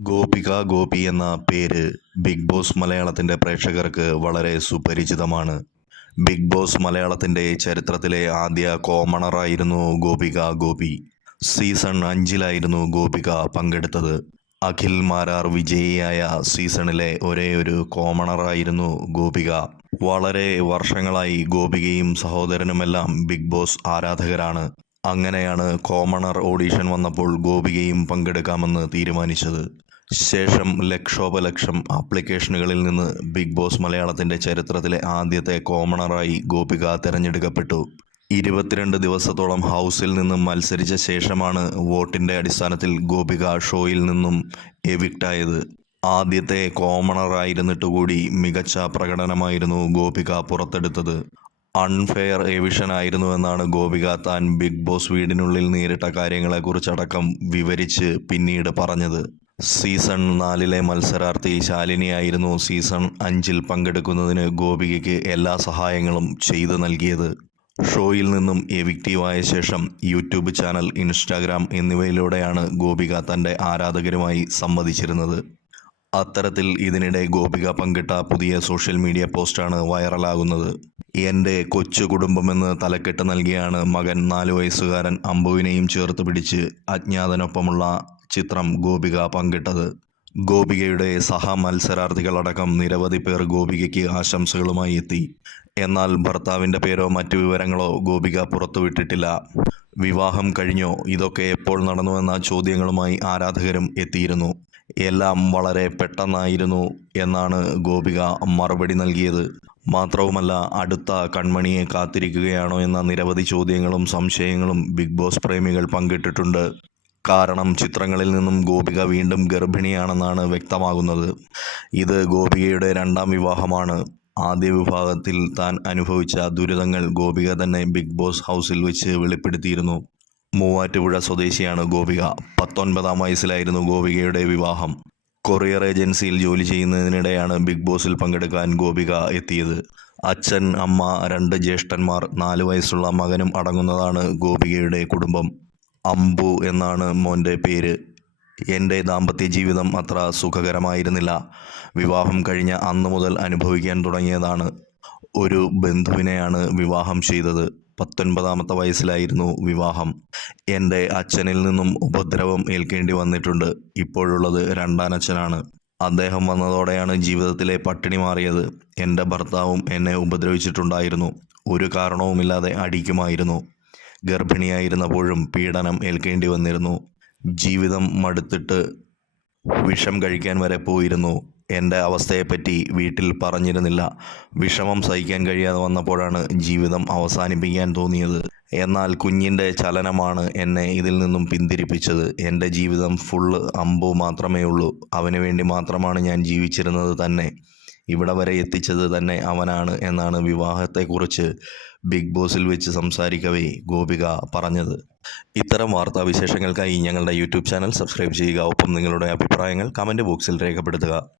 ഗോപിക ഗോപി എന്ന പേര് big boss മലയാളത്തിന്റെ പ്രേക്ഷകർക്ക് വളരെ സുപരിചിതമാണ്. ബിഗ് ബോസ് മലയാളത്തിന്റെ ചരിത്രത്തിലെ ആദ്യ കോമണറായിരുന്നു ഗോപിക ഗോപി. സീസൺ അഞ്ചിലായിരുന്നു ഗോപിക പങ്കെടുത്തത്. അഖിൽ മാരാർ വിജയിയായ സീസണിലെ ഒരേ ഒരു കോമണറായിരുന്നു ഗോപിക. വളരെ വർഷങ്ങളായി ഗോപികയും സഹോദരനുമെല്ലാം ബിഗ് ബോസ് ആരാധകരാണ്. അങ്ങനെയാണ് കോമണർ ഓഡീഷൻ വന്നപ്പോൾ ഗോപികയും പങ്കെടുക്കാമെന്ന് തീരുമാനിച്ചത്. ശേഷം ലക്ഷോപലക്ഷം ആപ്ലിക്കേഷനുകളിൽ നിന്ന് ബിഗ് ബോസ് മലയാളത്തിന്റെ ചരിത്രത്തിലെ ആദ്യത്തെ കോമണറായി ഗോപിക തിരഞ്ഞെടുക്കപ്പെട്ടു. ഇരുപത്തിരണ്ട് ദിവസത്തോളം ഹൗസിൽ നിന്നും മത്സരിച്ച ശേഷമാണ് വോട്ടിന്റെ അടിസ്ഥാനത്തിൽ ഗോപിക ഷോയിൽ നിന്നും എവിക്റ്റായത്. ആദ്യത്തെ കോമണറായിരുന്നിട്ടുകൂടി മികച്ച പ്രകടനമായിരുന്നു ഗോപിക പുറത്തെടുത്തത്. അൺഫെയർ എവിഷൻ ആയിരുന്നുവെന്നാണ് ഗോപിക താൻ ബിഗ് ബോസ് വീടിനുള്ളിൽ നേരിട്ട കാര്യങ്ങളെക്കുറിച്ചടക്കം വിവരിച്ച് പിന്നീട് പറഞ്ഞത്. സീസൺ നാലിലെ മത്സരാർത്ഥി ശാലിനിയായിരുന്നു സീസൺ അഞ്ചിൽ പങ്കെടുക്കുന്നതിന് ഗോപികയ്ക്ക് എല്ലാ സഹായങ്ങളും ചെയ്തു നൽകിയത്. ഷോയിൽ നിന്നും എവിക്റ്റീവായ ശേഷം യൂട്യൂബ് ചാനൽ ഇൻസ്റ്റാഗ്രാം എന്നിവയിലൂടെയാണ് ഗോപിക തന്റെ ആരാധകരുമായി സംവദിച്ചിരുന്നത്. അത്തരത്തിൽ ഇതിനിടെ ഗോപിക പങ്കിട്ട പുതിയ സോഷ്യൽ മീഡിയ പോസ്റ്റാണ് വൈറലാകുന്നത്. എന്റെ കൊച്ചു കുടുംബമെന്ന് തലക്കെട്ട് നൽകിയാണ് മകൻ നാലു വയസ്സുകാരൻ അമ്പുവിനെയും ചേർത്ത് പിടിച്ച് അജ്ഞാതനൊപ്പമുള്ള ചിത്രം ഗോപിക പങ്കിട്ടത്. ഗോപികയുടെ സഹ മത്സരാർത്ഥികളടക്കം നിരവധി പേർ ഗോപികയ്ക്ക് ആശംസകളുമായി എത്തി. എന്നാൽ ഭർത്താവിന്റെ പേരോ മറ്റു വിവരങ്ങളോ ഗോപിക പുറത്തുവിട്ടിട്ടില്ല. വിവാഹം കഴിഞ്ഞോ? ഇതൊക്കെ എപ്പോൾ നടന്നുവെന്ന ചോദ്യങ്ങളുമായി ആരാധകരും എത്തിയിരുന്നു. എല്ലാം വളരെ പെട്ടെന്നായിരുന്നു എന്നാണ് ഗോപിക മറുപടി നൽകിയത്. മാത്രവുമല്ല അടുത്ത കൺമണിയെ കാത്തിരിക്കുകയാണോ എന്ന നിരവധി ചോദ്യങ്ങളും സംശയങ്ങളും ബിഗ് ബോസ് പ്രേമികൾ പങ്കിട്ടിട്ടുണ്ട്. കാരണം ചിത്രങ്ങളിൽ നിന്നും ഗോപിക വീണ്ടും ഗർഭിണിയാണെന്നാണ് വ്യക്തമാകുന്നത്. ഇത് ഗോപികയുടെ രണ്ടാം വിവാഹമാണ്. ആദ്യ വിഭാഗത്തിൽ താൻ അനുഭവിച്ച ദുരിതങ്ങൾ ഗോപിക തന്നെ ബിഗ് ബോസ് ഹൗസിൽ വെച്ച് വെളിപ്പെടുത്തിയിരുന്നു. മൂവാറ്റുപുഴ സ്വദേശിയാണ് ഗോപിക. പത്തൊൻപതാം വയസ്സിലായിരുന്നു ഗോപികയുടെ വിവാഹം. കൊറിയർ ഏജൻസിയിൽ ജോലി ചെയ്യുന്നതിനിടെയാണ് ബിഗ് ബോസിൽ പങ്കെടുക്കാൻ ഗോപിക എത്തിയത്. അച്ഛൻ അമ്മ രണ്ട് ജ്യേഷ്ഠന്മാർ നാല് വയസ്സുള്ള മകനും അടങ്ങുന്നതാണ് ഗോപികയുടെ കുടുംബം. അമ്പു എന്നാണ് മോന്റെ പേര്. എന്റെ ദാമ്പത്യ ജീവിതം അത്ര സുഖകരമായിരുന്നില്ല. വിവാഹം കഴിഞ്ഞ അന്ന് മുതൽ അനുഭവിക്കാൻ തുടങ്ങിയതാണ്. ഒരു ബന്ധുവിനെയാണ് വിവാഹം ചെയ്തത്. പത്തൊൻപതാമത്തെ വയസ്സിലായിരുന്നു വിവാഹം. എന്റെ അച്ഛനിൽ നിന്നും ഉപദ്രവം ഏൽക്കേണ്ടി വന്നിട്ടുണ്ട്. ഇപ്പോഴുള്ളത് രണ്ടാനച്ഛനാണ് അദ്ദേഹം വന്നതോടെയാണ് ജീവിതത്തിലെ പട്ടിണി മാറിയത്. എന്റെ ഭർത്താവും എന്നെ ഉപദ്രവിച്ചിട്ടുണ്ടായിരുന്നു. ഒരു കാരണവുമില്ലാതെ അടിക്കുമായിരുന്നു. ഗർഭിണിയായിരുന്നപ്പോഴും പീഡനം ഏൽക്കേണ്ടി വന്നിരുന്നു. ജീവിതം മടുത്തിട്ട് വിഷം കഴിക്കാൻ വരെ പോയിരുന്നു. എന്റെ അവസ്ഥയെപ്പറ്റി വീട്ടിൽ പറഞ്ഞിരുന്നില്ല. വിഷമം സഹിക്കാൻ കഴിയാതെ വന്നപ്പോഴാണ് ജീവിതം അവസാനിപ്പിക്കാൻ തോന്നിയത്. എന്നാൽ കുഞ്ഞിന്റെ ചലനമാണ് എന്നെ ഇതിൽ നിന്നും പിന്തിരിപ്പിച്ചത്. എന്റെ ജീവിതം ഫുള്ള് അമ്പു മാത്രമേ ഉള്ളൂ അവന് വേണ്ടി മാത്രമാണ് ഞാൻ ജീവിച്ചിരുന്നത് തന്നെ. ഇവിടെ വരെ എത്തിച്ചത് തന്നെ അവനാണ് എന്നാണ് വിവാഹത്തെക്കുറിച്ച് ബിഗ് ബോസിൽ വെച്ച് സംസാരിക്കവേ ഗോപിക പറഞ്ഞത്. ഇത്തരം വാർത്താ വിശേഷങ്ങൾക്കായി ഞങ്ങളുടെ യൂട്യൂബ് ചാനൽ സബ്സ്ക്രൈബ് ചെയ്യുക. ഒപ്പം നിങ്ങളുടെ അഭിപ്രായങ്ങൾ കമന്റ് ബോക്സിൽ രേഖപ്പെടുത്തുക.